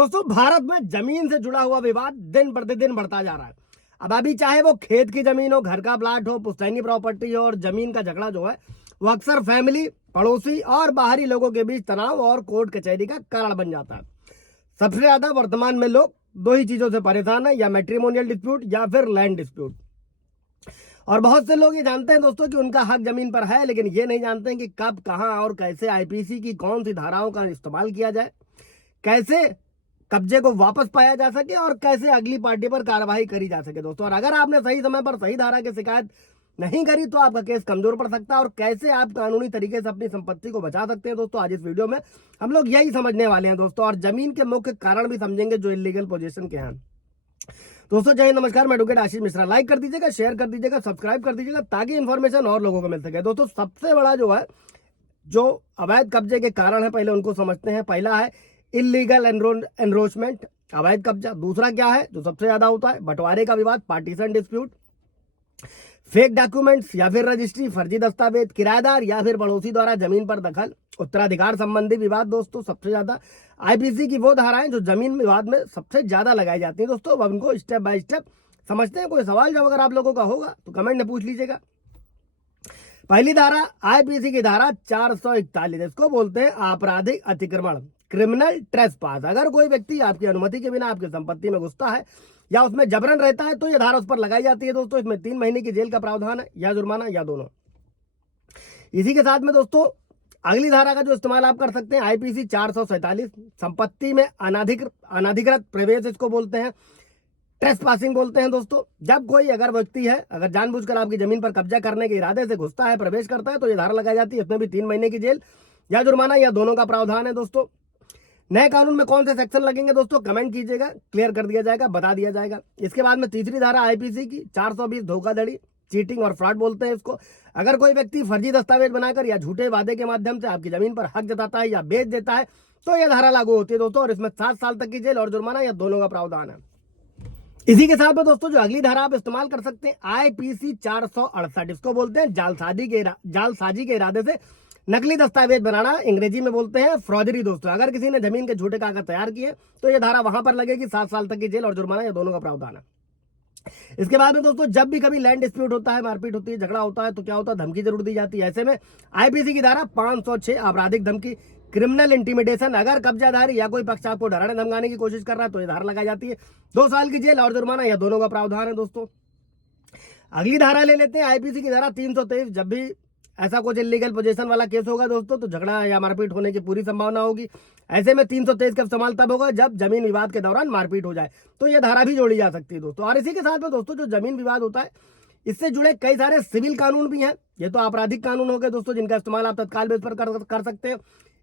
दोस्तों, भारत में जमीन से जुड़ा हुआ विवाद दिन प्रतिदिन बढ़ता जा रहा है। अब अभी चाहे वो खेत की जमीन हो, घर का प्लाट हो, पुश्तैनी प्रॉपर्टी हो, और जमीन का झगड़ा जो है वो अक्सर फैमिली, पड़ोसी और बाहरी लोगों के बीच तनाव और कोर्ट कचहरी का कारण बन जाता है। सबसे ज्यादा वर्तमान में लोग दो ही चीजों से परेशान है, या मैट्रिमोनियल डिस्प्यूट या फिर लैंड डिस्प्यूट। और बहुत से लोग ये जानते हैं दोस्तों कि उनका हक जमीन पर है, लेकिन ये नहीं जानते हैं कि कब, कहां और कैसे आईपीसी की कौन सी धाराओं का इस्तेमाल किया जाए, कैसे कब्जे को वापस पाया जा सके और कैसे अगली पार्टी पर कार्रवाई करी जा सके दोस्तों। और अगर आपने सही समय पर सही धारा की शिकायत नहीं करी तो आपका केस कमजोर पड़ सकता है, और कैसे आप कानूनी तरीके से अपनी संपत्ति को बचा सकते हैं दोस्तों, आज इस वीडियो में हम लोग यही समझने वाले हैं दोस्तों। और जमीन के मुख्य कारण भी समझेंगे जो इलीगल पोजीशन के हैं दोस्तों। जय हिंद, नमस्कार, मैं एडवोकेट आशीष मिश्रा। लाइक कर दीजिएगा, शेयर कर दीजिएगा, सब्सक्राइब कर दीजिएगा ताकि इन्फॉर्मेशन और लोगों को मिल सके दोस्तों। सबसे बड़ा जो है जो अवैध कब्जे के कारण है, पहले उनको समझते हैं। पहला है इलीगल एनरोचमेंट, अवैध कब्जा। दूसरा क्या है जो सबसे ज्यादा होता है, बंटवारे का विवाद, पार्टीशन डिस्प्यूट, फेक डॉक्यूमेंट्स या फिर रजिस्ट्री, फर्जी दस्तावेज, किराएदार या फिर पड़ोसी द्वारा जमीन पर दखल, उत्तराधिकार संबंधी विवाद दोस्तों सबसे ज्यादा। आईपीसी की वो धाराएं जो जमीन विवाद में सबसे ज्यादा लगाई जाती हैं दोस्तों। अब उनको स्टेप बाय स्टेप समझते हैं। कोई सवाल जब अगर आप लोगों का होगा तो कमेंट में पूछ लीजिएगा। पहली धारा आईपीसी की धारा 441, इसको बोलते हैं आपराधिक अतिक्रमण, क्रिमिनल ट्रेसपास। अगर कोई व्यक्ति आपकी अनुमति के बिना आपकी संपत्ति में घुसता है या उसमें जबरन रहता है तो यह धारा उस पर लगाई जाती है दोस्तों। इसमें 3 महीने की जेल का प्रावधान है, या जुर्माना, या दोनों। इसी के साथ में दोस्तों अगली धारा का जो इस्तेमाल आप कर सकते हैं, आईपीसी 447, संपत्ति में अनाधिकृत प्रवेश, इसको बोलते हैं ट्रेसपासिंग बोलते हैं दोस्तों। जब कोई अगर व्यक्ति है, अगर जानबूझकर आपकी जमीन पर कब्जा करने के इरादे से घुसता है, प्रवेश करता है, तो ये धारा लगाई जाती है। इसमें भी 3 महीने की जेल या जुर्माना या दोनों का प्रावधान है दोस्तों। नए कानून में कौन से सेक्शन लगेंगे दोस्तों, कमेंट कीजिएगा, क्लियर कर दिया जाएगा, बता दिया जाएगा। इसके बाद में तीसरी धारा आईपीसी की 420, धोखाधड़ी, चीटिंग और फ्रॉड बोलते हैं इसको। अगर कोई व्यक्ति फर्जी दस्तावेज बनाकर या झूठे वादे के माध्यम से आपकी जमीन पर हक जताता है या बेच देता है तो यह धारा लागू होती है दोस्तों। और इसमें 7 साल तक की जेल और जुर्माना या दोनों का प्रावधान है। इसी के साथ में दोस्तों जो अगली धारा आप इस्तेमाल कर सकते हैं, आईपीसी 468, इसको बोलते हैं जालसाजी के इरादे से नकली दस्तावेज बनाना, अंग्रेजी में बोलते हैं फ्रॉडरी दोस्तों। अगर किसी ने जमीन के झूठे कागज तैयार किए तो यह धारा वहां पर लगेगी, 7 साल तक की जेल और जुर्माना या दोनों का प्रावधान है। इसके बाद में दोस्तों जब भी कभी लैंड डिस्प्यूट होता है, मारपीट होती है, झगड़ा होता है, तो क्या होता है, धमकी जरूर दी जाती है। ऐसे में आईपीसी की धारा 506, आपराधिक धमकी, क्रिमिनल इंटीमिडेशन। अगर कब्जाधारी या कोई पक्ष आपको डराने धमकाने की कोशिश कर रहा है तो यह धारा लगाई जाती है, 2 साल की जेल और जुर्माना या दोनों का प्रावधान है दोस्तों। अगली धारा ले लेते हैं आईपीसी की धारा 323। जब भी ऐसा कुछ इलीगल पोजीशन वाला केस होगा दोस्तों तो झगड़ा या मारपीट होने की पूरी संभावना होगी। ऐसे में 323 का इस्तेमाल तब होगा जब जमीन विवाद के दौरान मारपीट हो जाए, तो यह धारा भी जोड़ी जा सकती है दोस्तों। और इसी के साथ में दोस्तों जो जमीन विवाद होता है इससे जुड़े कई सारे सिविल कानून भी हैं। ये तो आपराधिक कानून हो गए दोस्तों जिनका इस्तेमाल आप तत्काल बेस पर कर सकते हैं।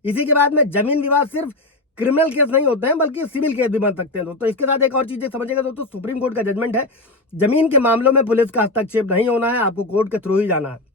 इसी के बाद में जमीन विवाद सिर्फ क्रिमिनल केस नहीं होते हैं बल्कि सिविल केस भी बन सकते हैं दोस्तों। इसके साथ एक और चीज समझिएगा दोस्तों, सुप्रीम कोर्ट का जजमेंट है, जमीन के मामलों में पुलिस का हस्तक्षेप नहीं होना है, आपको कोर्ट के थ्रू ही जाना है।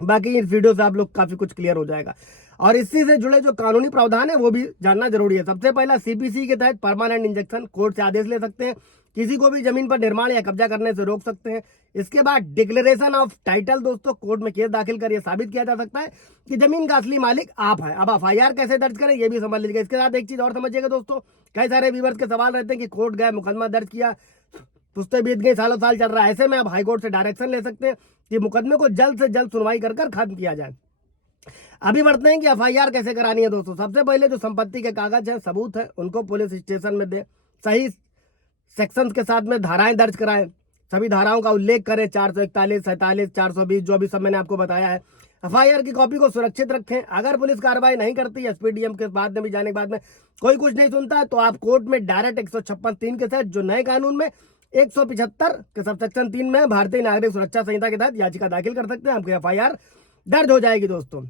बाकी इस वीडियो से आप लोग काफी कुछ क्लियर हो जाएगा। और इसी से जुड़े जो कानूनी प्रावधान है वो भी जानना जरूरी है। सबसे पहला सीपीसी के तहत परमानेंट इंजेक्शन, कोर्ट से आदेश ले सकते हैं, किसी को भी जमीन पर निर्माण या कब्जा करने से रोक सकते हैं। इसके बाद डिक्लेरेशन ऑफ टाइटल दोस्तों, कोर्ट में केस दाखिल कर यह साबित किया जा सकता है कि जमीन का असली मालिक आप है। अब एफआईआर कैसे दर्ज करें ये भी समझ लीजिएगा। इसके साथ एक चीज और समझिएगा दोस्तों, कई सारे व्यूअर्स के सवाल रहते हैं कि कोर्ट गए, मुकदमा दर्ज किया, पुश्ते बीत गई, सालों साल चल रहा है। ऐसे में आप हाईकोर्ट से डायरेक्शन ले सकते हैं कि मुकदमे को जल्द से जल्द सुनवाई कर खत्म किया जाए। अभी बढ़ते हैं कि एफआईआर कैसे करानी है दोस्तों। सबसे पहले जो संपत्ति के कागज है, सबूत है, उनको पुलिस स्टेशन में दे, सही सेक्शंस के साथ में धाराएं दर्ज कराएं, सभी धाराओं का उल्लेख करें, 441, 47, 420 जो भी सब मैंने आपको बताया है। एफआईआर की कॉपी को सुरक्षित रखें। अगर पुलिस कार्रवाई नहीं करती, एसपीडीएम के बाद में भी जाने के बाद में कोई कुछ नहीं सुनता है तो आप कोर्ट में डायरेक्ट 156(3) के तहत, जो नए कानून में 175 के सबसेक्शन 3 में भारतीय नागरिक सुरक्षा संहिता के तहत याचिका दाखिल कर सकते हैं, आपकी एफआईआर दर्ज हो जाएगी दोस्तों।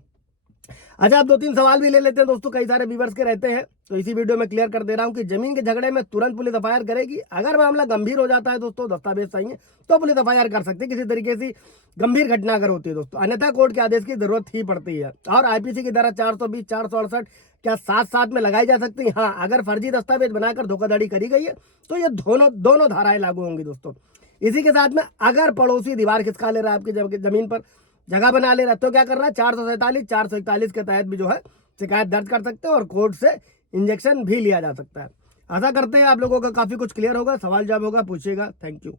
अच्छा, आप 2-3 सवाल भी ले लेते हैं दोस्तों, कई सारे व्यूअर्स के रहते हैं, तो इसी वीडियो में क्लियर कर दे रहा हूं कि जमीन के झगड़े में तुरंत पुलिस एफआईआर करेगी। अगर मामला गंभीर हो जाता है दोस्तों, दस्तावेज सही है, तो पुलिस एफआईआर कर सकती है, किसी तरीके से गंभीर घटना अगर होती है दोस्तों, अन्यथा कोर्ट के आदेश की जरूरत ही पड़ती है। और आईपीसी की धारा 420, 468 क्या साथ साथ में लगाई जा सकती है? हाँ, अगर फर्जी दस्तावेज बनाकर धोखाधड़ी करी गई है तो ये दोनों धाराएं लागू होंगी दोस्तों। इसी के साथ में अगर पड़ोसी दीवार खिसका ले रहा है आपकी जमीन पर, जगह बना ले रहा है, तो क्या करना है, 447, 441 के तहत भी जो है शिकायत दर्ज कर सकते हैं और कोर्ट से इंजेक्शन भी लिया जा सकता है। आशा करते हैं आप लोगों का काफी कुछ क्लियर होगा, सवाल जवाब होगा, पूछिएगा। Thank you.